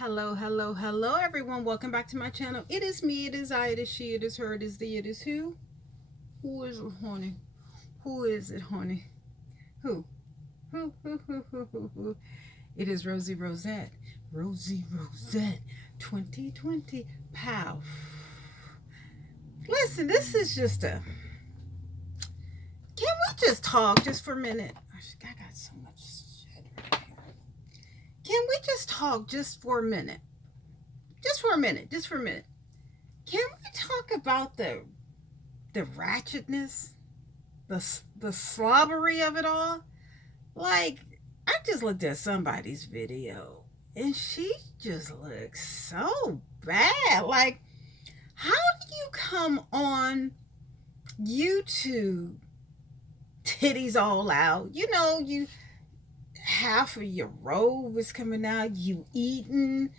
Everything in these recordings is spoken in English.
Hello, hello, hello, everyone. Welcome back to my channel. It is me, it is I, it is she, it is her, it is thee, it is who? Who is it, honey? Who is it, honey? Who? Who? It is Rosie Rosette. Rosie Rosette 2020. Pow. Listen, this is just a. Can we just talk just for a minute? I got so much shit right here. Can we just talk just for a minute? Just for a minute. Just for a minute. Can we talk about the ratchetness, the slobbery of it all? Like, I just looked at somebody's video and she just looks so bad. Like, how do you come on YouTube, titties all out? You know, you half of your robe is coming out, you eating,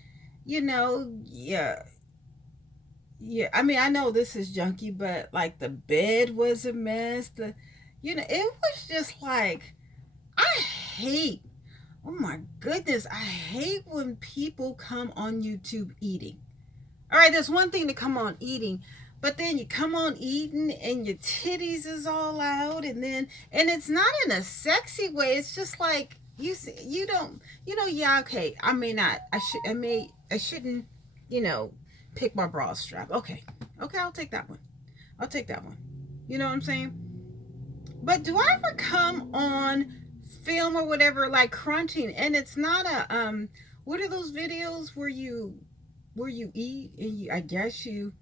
yeah. Yeah, I mean, I know this is junky, but like the bed was a mess. It was just like, I hate, oh my goodness, I hate when people come on YouTube eating. All right, there's one thing to come on eating, but then you come on eating and your titties is all out, and it's not in a sexy way. It's just like, you see, you don't, yeah, okay, I may not, I shouldn't, you know, pick my bra strap. Okay, I'll take that one. I'll take that one. You know what I'm saying? But do I ever come on film or whatever like crunching, and it's not a what are those videos where you eat and I guess you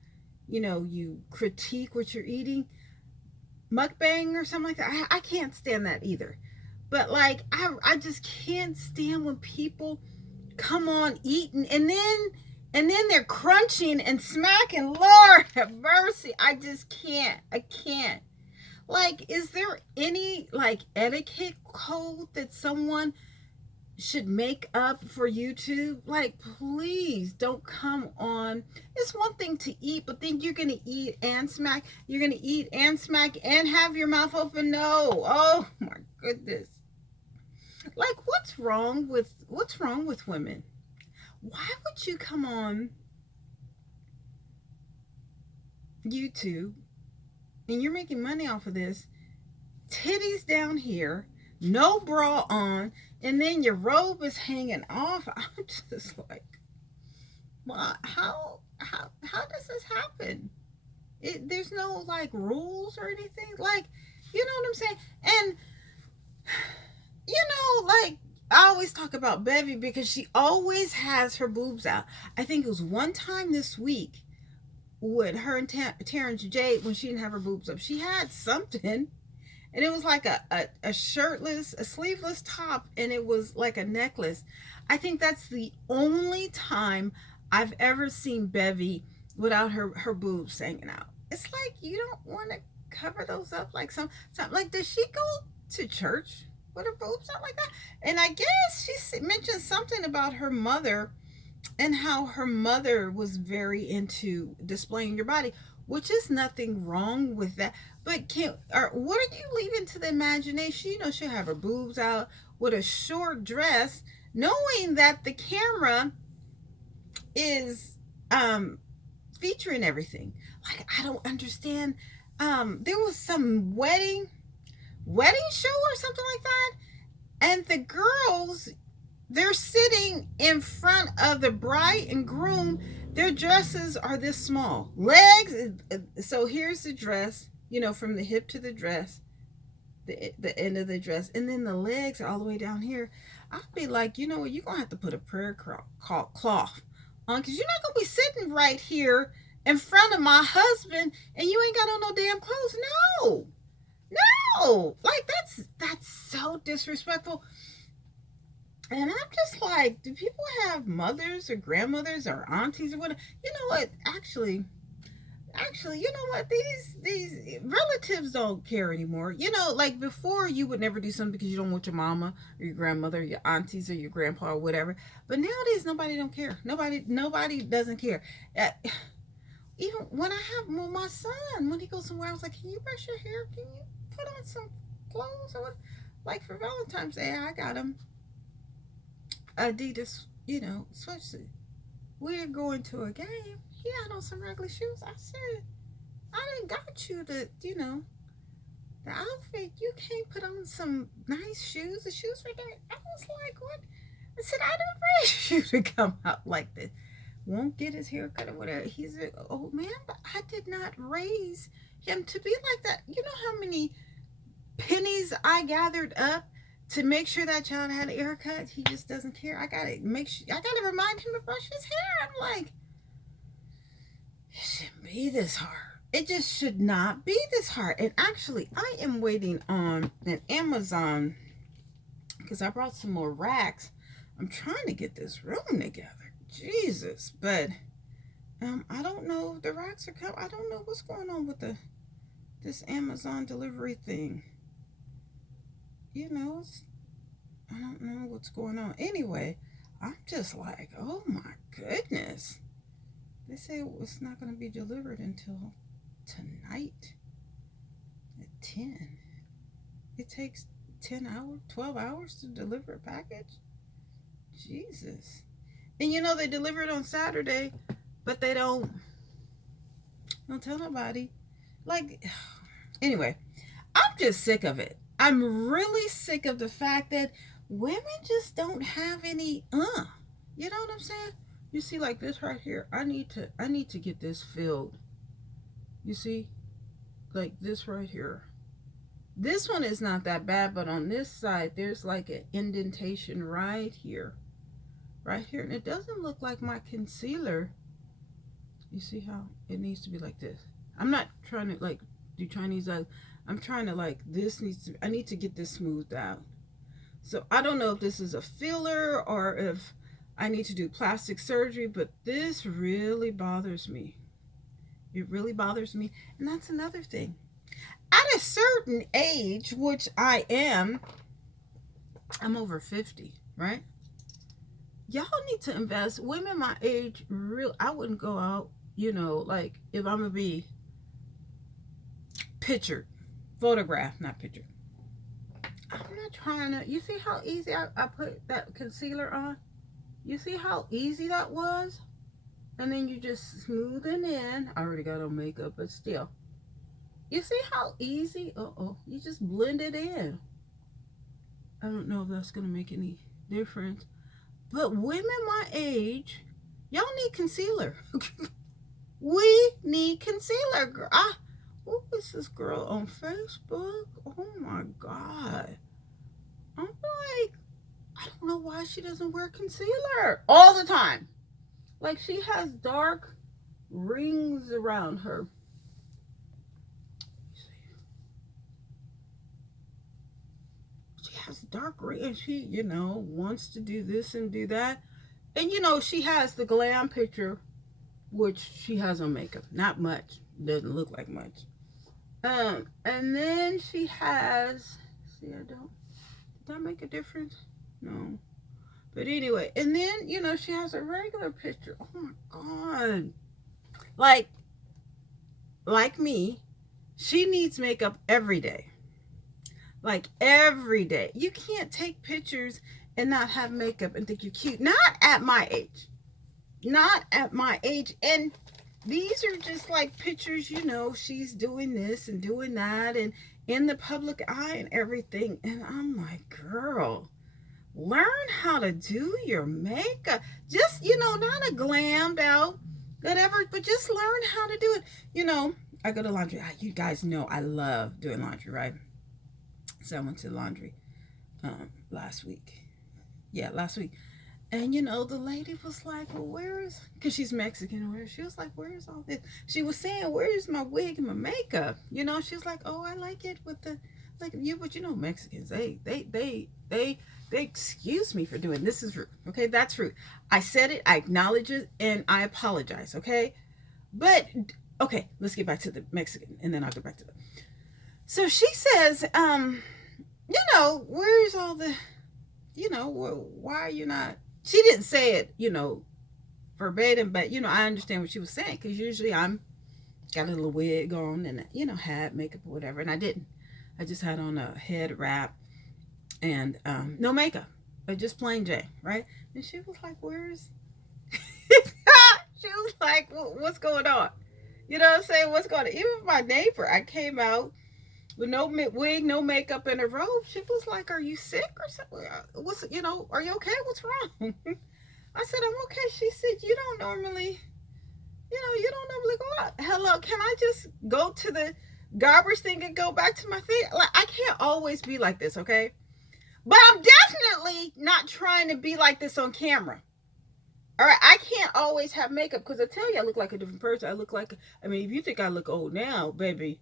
critique what you're eating, mukbang or something like that. I can't stand that either. But like, I just can't stand when people come on eating and then they're crunching and smacking. Lord have mercy. I just can't. I can't. Like, is there any like etiquette code that someone should make up for YouTube? Like, please don't come on. It's one thing to eat, but then you're gonna eat and smack. You're gonna eat and smack and have your mouth open. No. Oh my goodness. Like, what's wrong with women? Why would you come on YouTube and you're making money off of this, titties down here, no bra on, and then your robe is hanging off? I'm just like, well, how does this happen? There's no like rules or anything. Like, you know what I'm saying? And like, I always talk about Bevy because she always has her boobs out. I think it was one time this week with her and Terrence J, when she didn't have her boobs up. She had something, and it was like a shirtless, a sleeveless top, and it was like a necklace. I think that's the only time I've ever seen Bevy without her boobs hanging out. It's like, you don't want to cover those up like some like, does she go to church with her boobs out like that? And I guess she mentioned something about her mother and how her mother was very into displaying your body, which is nothing wrong with that. But what are you leaving to the imagination? She'll have her boobs out with a short dress, knowing that the camera is featuring everything. Like, I don't understand. There was some wedding show or something like that, and the girls, they're sitting in front of the bride and groom. Their dresses are this small. Legs, so here's the dress, from the hip to the dress, the end of the dress, and then the legs are all the way down here. I'd be like, you know what, you're gonna have to put a prayer cloth on, because you're not gonna be sitting right here in front of my husband and you ain't got on no damn clothes. No, like, that's so disrespectful. And I'm just like, do people have mothers or grandmothers or aunties or whatever? You know what? Actually, you know what? These relatives don't care anymore. Like, before, you would never do something because you don't want your mama or your grandmother or your aunties or your grandpa or whatever. But nowadays, nobody don't care. Nobody doesn't care. Even when I have my son, when he goes somewhere, I was like, can you brush your hair? Can you put on some clothes or what? Like, for Valentine's Day, I got him Adidas, swimsuit. we're going to a game. He had on some regular shoes. I said, I didn't got you the outfit. You can't put on some nice shoes. The shoes were there. I was like, what? I said, I didn't raise you to come out like this. Won't get his hair cut or whatever. He's an old man, but I did not raise him to be like that. You know how many pennies I gathered up to make sure that child had a haircut? He just doesn't care. I gotta make sure. I gotta remind him to brush his hair. I'm like, it shouldn't be this hard. It just should not be this hard. And actually, I am waiting on an Amazon because I brought some more racks. I'm trying to get this room together. Jesus, but I don't know if the racks are coming. I don't know what's going on with this Amazon delivery thing. You know, I don't know what's going on. Anyway, I'm just like, oh my goodness. They say it's not going to be delivered until tonight at 10. It takes 10 hours, 12 hours to deliver a package. Jesus. And you know, they deliver it on Saturday, but they don't tell nobody. Like, anyway, I'm just sick of it. I'm really sick of the fact that women just don't have any, you know what I'm saying? You see, like this right here, I need to get this filled. You see, like this right here. This one is not that bad, but on this side, there's like an indentation right here. Right here, and it doesn't look like my concealer. You see how it needs to be like this? I'm not trying to like do Chinese eyes. I'm trying to like, this needs to, I need to get this smoothed out. So I don't know if this is a filler or if I need to do plastic surgery, but this really bothers me. It really bothers me. And that's another thing. At a certain age, which I am, I'm over 50, right? Y'all need to invest. Women my age, I wouldn't go out, you know, like if I'm gonna be pictured, photographed, not pictured. I'm not trying to. You see how easy I put that concealer on? You see how easy that was? And then you just smooth it in. I already got on makeup, but still. You see how easy? You just blend it in. I don't know if that's gonna make any difference. But women my age, y'all need concealer. We need concealer, girl. Who is this girl on Facebook? Oh my God. I'm like, I don't know why she doesn't wear concealer all the time. Like, she has dark rings around her. Dark ring, and she, you know, wants to do this and do that. And you know, she has the glam picture, which she has on makeup. Not much. Doesn't look like much. And then she has, see, did that make a difference? No. But anyway, and then, you know, she has a regular picture. Oh my God. Like me, she needs makeup every day. Like every day. You can't take pictures and not have makeup and think you're cute. Not at my age. Not at my age. And these are just like pictures, you know, she's doing this and doing that and in the public eye and everything. And I'm like, girl, learn how to do your makeup. Just, you know, not a glammed out, whatever, but just learn how to do it. You know, I go to laundry. You guys know I love doing laundry, right? So I went to laundry last week. Yeah, last week. And, you know, the lady was like, well, where's, because she's Mexican, she was like, where's all this? She was saying, where's my wig and my makeup? You know, she was like, oh, I like it with the, like, you, but you know, Mexicans, they excuse me for doing, this is rude, okay? That's rude. I said it, I acknowledge it, and I apologize, okay? But, okay, let's get back to the Mexican, and then I'll go back to the, so she says, you know, where's all the, you know, why are you not, she didn't say it, you know, verbatim, but, you know, I understand what she was saying, because usually I'm got a little wig on and, you know, hat, makeup, or whatever, and I didn't. I just had on a head wrap and no makeup, but just plain Jane, right? And she was like, where's, what's going on. You know what I'm saying? What's going on? Even my neighbor, I came out with no wig, no makeup, and a robe. She was like, "Are you sick or something? What's Are you okay? What's wrong?" I said, "I'm okay." She said, you don't normally go out. Hello, can I just go to the garbage thing and go back to my thing? Like, I can't always be like this, okay? But I'm definitely not trying to be like this on camera. All right, I can't always have makeup because I tell you I look like a different person. I mean, if you think I look old now, baby,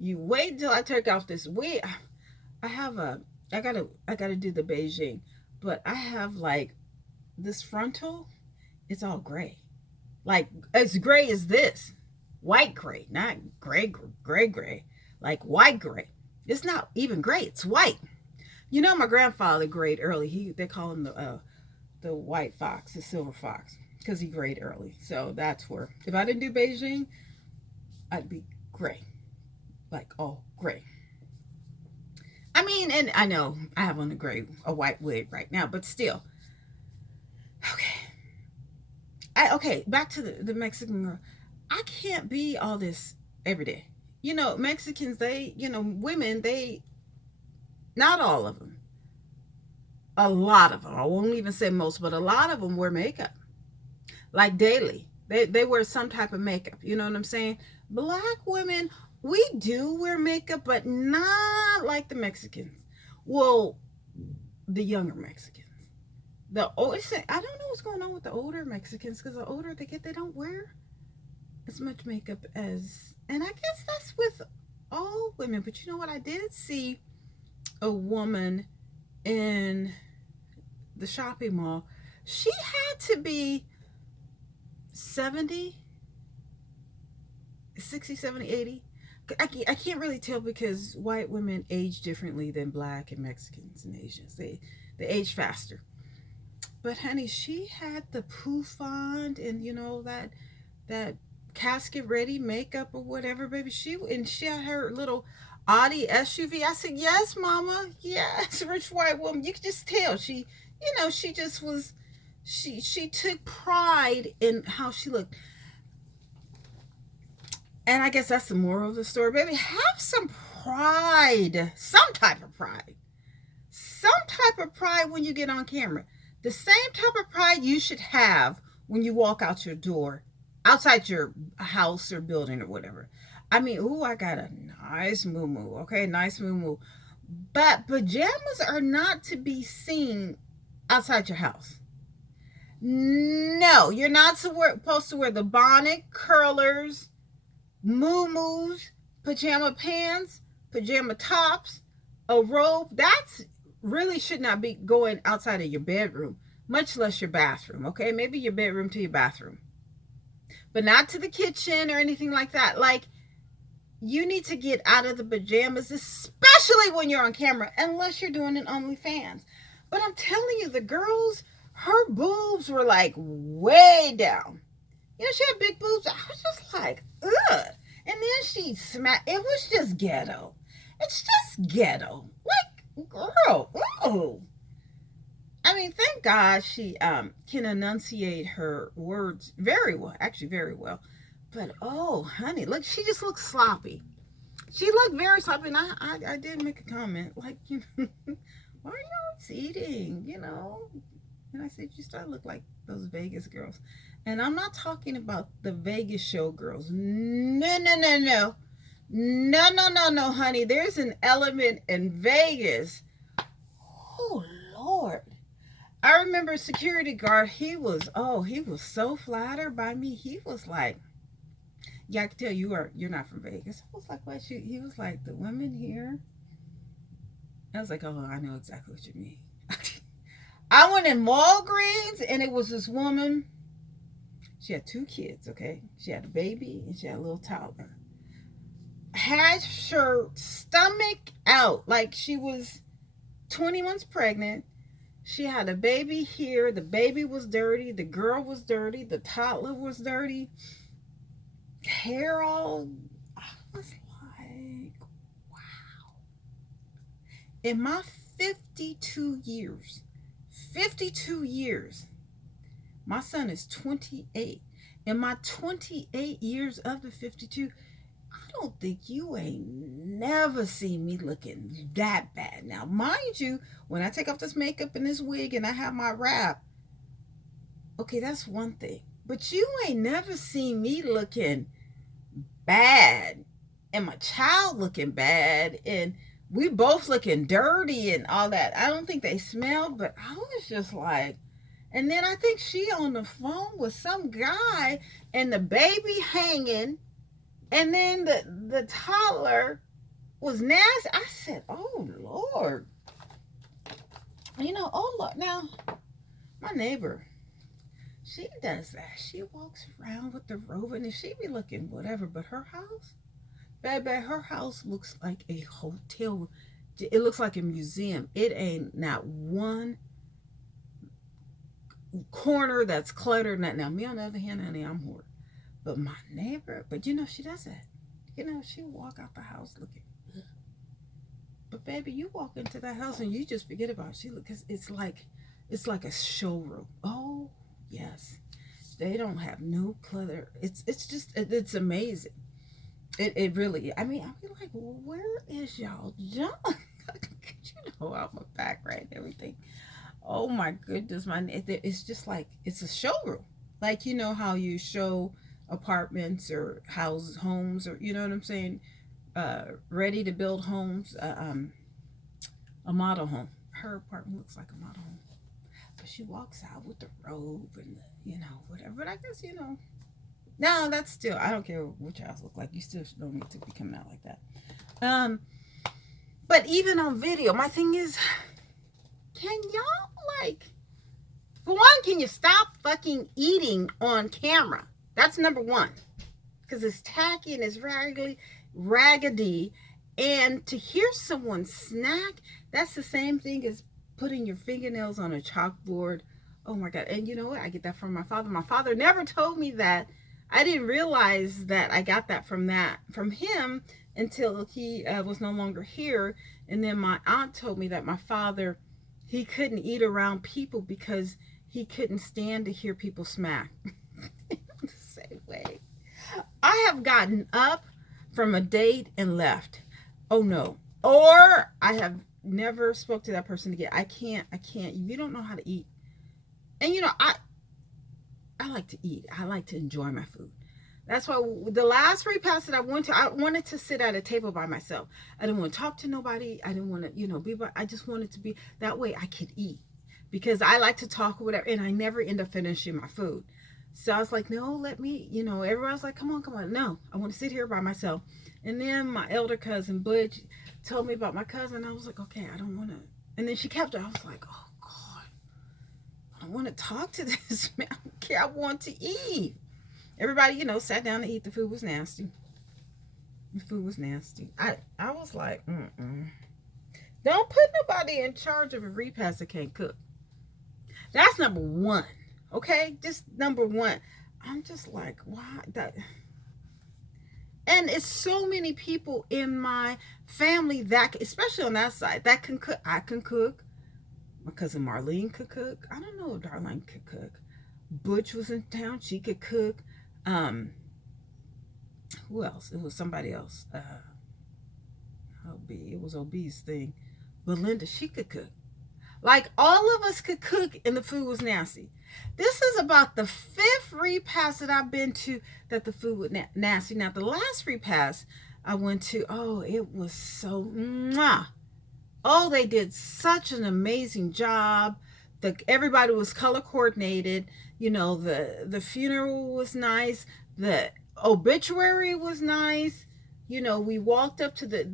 you wait until I take off this wig. I have a, I gotta do the Beijing, but I have like this frontal. It's all gray, like as gray as this, white gray, not gray, like white gray. It's not even gray. It's white. You know, my grandfather grayed early. They call him the white fox, the silver fox, because he grayed early. So that's where, if I didn't do Beijing, I'd be gray, like all gray. I mean, and I know I have on a white wig right now, but still. Okay, back to the Mexican girl. I can't be all this every day. You know, Mexicans, women, not all of them, a lot of them, I won't even say most, but a lot of them wear makeup, like daily. They wear some type of makeup. You know what I'm saying? Black women, we do wear makeup, but not like the Mexicans. Well, the younger Mexicans. I don't know what's going on with the older Mexicans, because the older they get, they don't wear as much makeup as, and I guess that's with all women. But you know what? I did see a woman in the shopping mall. She had to be 70, 60, 70, 80. I can't really tell because white women age differently than black and Mexicans and Asians. They age faster. But honey, she had the poof on and that casket ready makeup or whatever, baby. She had her little Audi SUV. I said, "Yes, mama. Yes, rich white woman." You could just tell she just was. She took pride in how she looked. And I guess that's the moral of the story, baby. Have some pride, some type of pride, when you get on camera. The same type of pride you should have when you walk out your door, outside your house or building or whatever. I mean, I got a nice moo-moo, okay? Nice moo-moo. But pajamas are not to be seen outside your house. No, you're not supposed to wear the bonnet, curlers, moo-moos, pajama pants, pajama tops, a robe. That's really should not be going outside of your bedroom, much less your bathroom, okay? Maybe your bedroom to your bathroom, but not to the kitchen or anything like that. Like, you need to get out of the pajamas, especially when you're on camera, unless you're doing an OnlyFans. But I'm telling you, the girls, her boobs were like way down. You know, she had big boobs. I was just like, ugh. And then she smacked. It was just ghetto. It's just ghetto. Like, girl, oh. I mean, thank God she can enunciate her words very well, actually very well. But oh, honey, look, she just looks sloppy. She looked very sloppy, and I did make a comment like, why are you always eating? And I said, you start to look like those Vegas girls. And I'm not talking about the Vegas show girls. No, no, no, no. No, no, no, no, honey. There's an element in Vegas. Oh, Lord. I remember a security guard. He was so flattered by me. He was like, yeah, I can tell you're not from Vegas. I was like, what? He was like, the women here. I was like, oh, I know exactly what you mean. I went in Walgreens, and it was this woman. She had 2 kids, okay? She had a baby, and she had a little toddler. Had her stomach out, like she was 20 months pregnant. She had a baby here. The baby was dirty. The girl was dirty. The toddler was dirty. Hair all... I was like, wow. In my 52 years, my son is 28. In my 28 years of the 52, I don't think you ain't never seen me looking that bad. Now, mind you, when I take off this makeup and this wig and I have my wrap, okay, that's one thing. But you ain't never seen me looking bad and my child looking bad and we both looking dirty and all that. I don't think they smelled, but I was just like, and then I think she on the phone with some guy and the baby hanging, and then the toddler was nasty. I said, oh Lord. Oh Lord. Now, my neighbor, she does that. She walks around with the robe and she be looking whatever, but her house, baby, her house looks like a hotel. It looks like a museum. It ain't not one corner that's cluttered. Now, me on the other hand, honey, I'm hoard. But my neighbor, but she does that. She walk out the house looking. Ugh. But baby, you walk into that house and you just forget about it. She look, cause it's like a showroom. Oh yes, they don't have no clutter. It's amazing. It really. I mean, I'll be like, well, where is y'all junk? I'm a back right and everything. Oh my goodness, it's just like it's a showroom. Like how you show apartments or homes, or you know what I'm saying, ready to build homes, a model home. Her apartment looks like a model home, but she walks out with the robe and whatever. But I guess no, that's still, I don't care what your house look like, you still don't need to be coming out like that. But even on video, my thing is, can y'all, for one, can you stop fucking eating on camera? That's number one. Because it's tacky and it's raggedy. And to hear someone snack, that's the same thing as putting your fingernails on a chalkboard. Oh my God. And you know what? I get that from my father. My father never told me that. I didn't realize that I got that from him until he was no longer here. And then my aunt told me that my father, he couldn't eat around people because he couldn't stand to hear people smack. The same way. I have gotten up from a date and left. Oh no. Or I have never spoke to that person again. I can't. You don't know how to eat. And I like to eat. I like to enjoy my food. That's why the last repast that I went to, I wanted to sit at a table by myself. I didn't want to talk to nobody. I didn't want to, I just wanted to be, that way I could eat. Because I like to talk or whatever, and I never end up finishing my food. So I was like, no, let me, everyone's like, come on. No, I want to sit here by myself. And then my elder cousin, Butch, told me about my cousin. I was like, okay, I don't want to. And then she kept it. I was like, oh, God, I want to talk to this man. I don't care. I want to eat. Everybody, sat down to eat. The food was nasty. I was like, don't put nobody in charge of a repast that can't cook. That's number one. Okay? Just number one. I'm just like, why that? And it's so many people in my family that, especially on that side, that can cook. I can cook. My cousin Marlene could cook. I don't know if Darlene could cook. Butch was in town. She could cook. Who else? It was somebody else. It was OB's thing. Belinda, she could cook. Like, all of us could cook and the food was nasty. This is about the 5th repast that I've been to that the food was nasty. Now, the last repast I went to, oh, it was so mwah. Oh, they did such an amazing job. Everybody was color coordinated. The funeral was nice. The obituary was nice. We walked up to the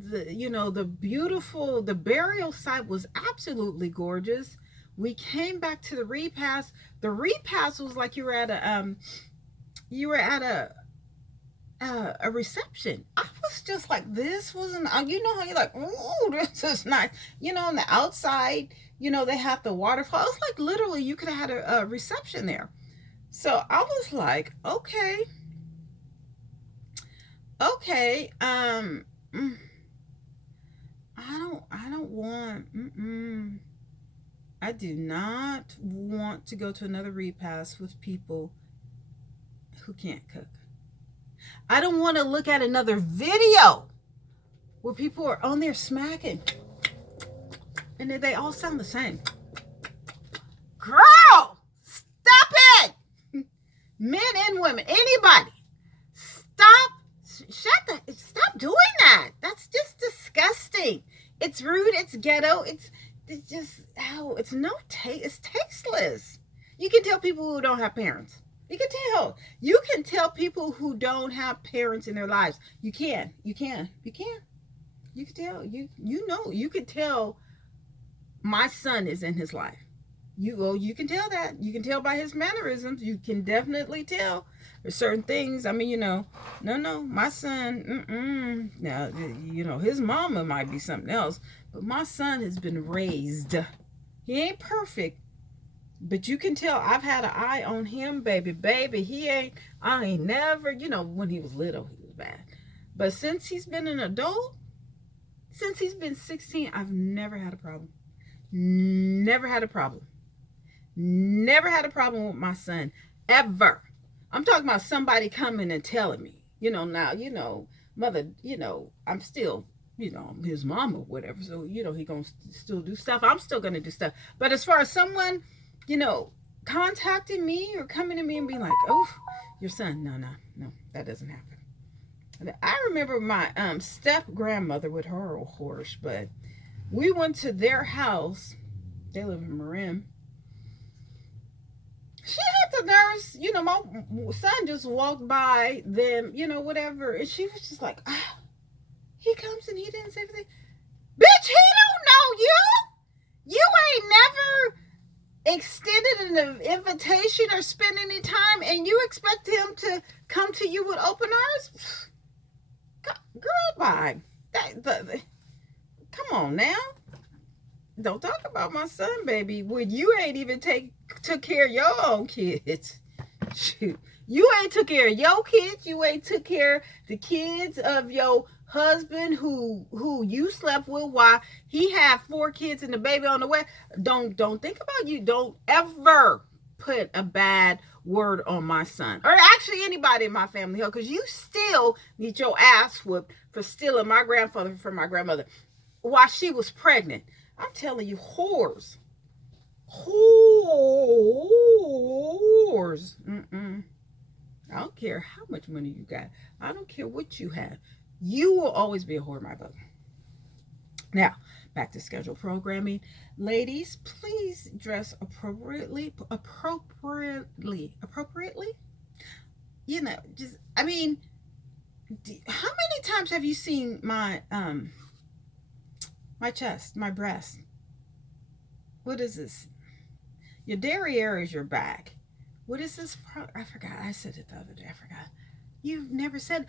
burial site was absolutely gorgeous. We came back to the repast. The repast was like you were at a reception. I was just like, this wasn't, how you're like, oh, this is nice. On the outside, they have the waterfall. It's like literally you could have had a reception there. So I was like, okay. I do not want to go to another repast with people who can't cook. I don't want to look at another video where people are on there smacking and they all sound the same. Girl, stop it. Men and women, anybody, stop doing that. That's just disgusting. It's rude, it's ghetto, it's just, it's it's tasteless. You can tell people who don't have parents. You can tell people who don't have parents in their lives. You can tell. You can tell my son is in his life. You can tell that. You can tell by his mannerisms. You can definitely tell. There's certain things. I mean, no, my son, now, his mama might be something else, but my son has been raised. He ain't perfect, but you can tell I've had an eye on him, baby. I ain't never, when he was little, he was bad. But since he's been an adult, since he's been 16, I've never had a problem. Never had a problem. Never had a problem with my son, ever. I'm talking about somebody coming and telling me, now, mother, I'm still, his mom or whatever. So, he gonna still do stuff. I'm still gonna do stuff. But as far as someone, contacting me or coming to me and being like, oh, your son, no, that doesn't happen. I remember my step grandmother with her horse, but we went to their house. They live in Marin. She had the nerves, my son just walked by them, whatever. And she was just like, he comes and he didn't say anything. Bitch, he don't know you. You ain't never extended an invitation or spent any time, and you expect him to come to you with open arms? Girl, bye. Come on now. Don't talk about my son, baby, when you ain't even took care of your own kids. Shoot. You ain't took care of your kids. You ain't took care of the kids of your husband who you slept with while he had 4 kids and the baby on the way. Don't think about you. Don't ever put a bad word on my son. Or actually anybody in my family, because you still need your ass whooped for stealing my grandfather from my grandmother while she was pregnant. I'm telling you, whores. I don't care how much money you got. I don't care what you have. You will always be a whore in my book. Now, back to scheduled programming. Ladies, please dress appropriately. How many times have you seen my chest, my breast? What is this? Your derriere is your back. What is this? I forgot. I said it the other day. I forgot. You've never said.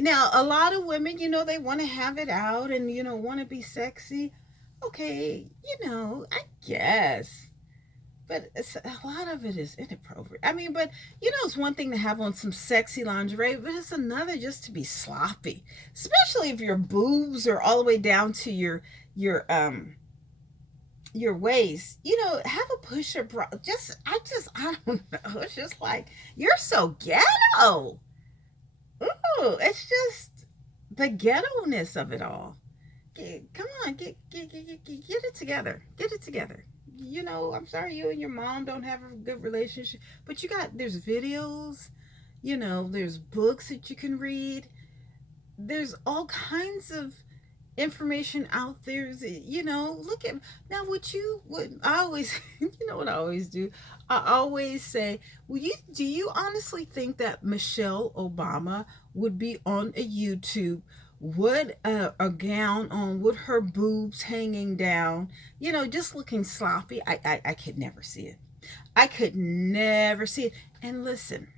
Now, a lot of women, they want to have it out and, want to be sexy. Okay, I guess. But a lot of it is inappropriate. I mean, but, it's one thing to have on some sexy lingerie, but it's another just to be sloppy. Especially if your boobs are all the way down to your waist. Have a push-up bra. I don't know. It's just like, you're so ghetto. Ooh, it's just the ghetto-ness of it all. Come on, get it together. Get it together. I'm sorry you and your mom don't have a good relationship, but there's videos, there's books that you can read. There's all kinds of information out there. Look at now what I always, what I always do. I always say, do you honestly think that Michelle Obama would be on a YouTube with a gown on, with her boobs hanging down, just looking sloppy? I could never see it. I could never see it. And listen,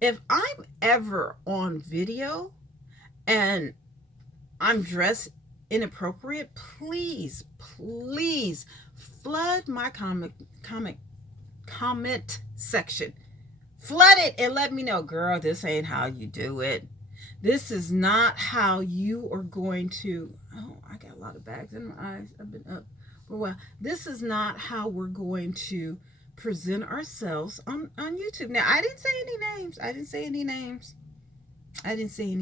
if I'm ever on video and I'm dressed inappropriate, please flood my comment section. Flood it and let me know, girl, this ain't how you do it. This is not how you are going to, I got a lot of bags in my eyes. I've been up for a while. This is not how we're going to present ourselves on YouTube. Now, I didn't say any names. I didn't say any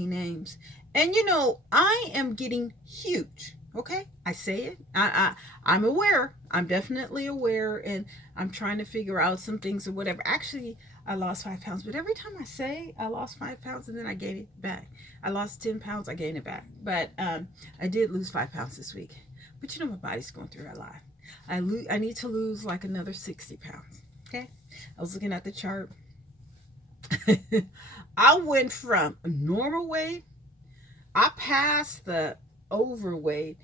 names. And you know, I am getting huge. Okay, I say it. I'm aware. I'm definitely aware, and I'm trying to figure out some things or whatever. Actually, I lost 5 pounds, but every time I say I lost 5 pounds and then I gain it back. I lost 10 pounds, I gain it back. But I did lose 5 pounds this week. But you know, my body's going through a lot. I need to lose like another 60 pounds. Okay, I was looking at the chart. I went from normal weight. I passed the overweight.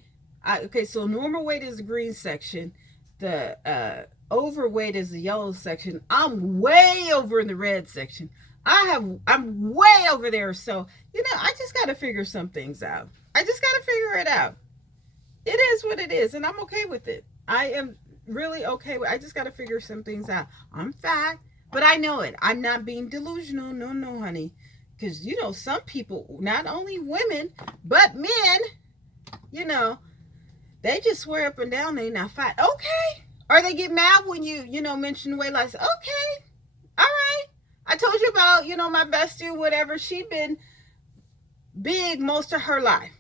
Okay, so normal weight is the green section. The overweight is the yellow section. I'm way over in the red section. I'm way over there. So, you know, I just got to figure some things out. I just got to figure it out. It is what it is, and I'm okay with it. I am really okay with it. I just got to figure some things out. I'm fat, but I know it. I'm not being delusional. No, honey. Because, you know, some people, not only women, but men, you know, they just swear up and down they not fat. Okay. Or they get mad when you know, mention weight loss. Okay. All right. I told you about, you know, my bestie, whatever. She been big most of her life.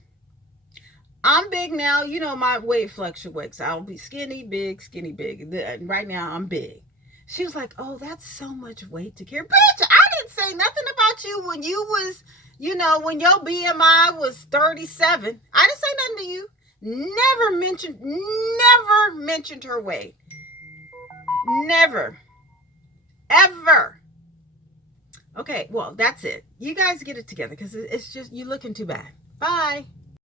I'm big now. You know, my weight fluctuates. I'll be skinny, big, skinny, big. Right now, I'm big. She was like, oh, that's so much weight to carry. Bitch, I didn't say nothing about you when you was, you know, when your BMI was 37. I didn't say nothing to you. Never mentioned her weight. Never. Ever. Okay, well, that's it. You guys get it together because it's just, you're looking too bad. Bye.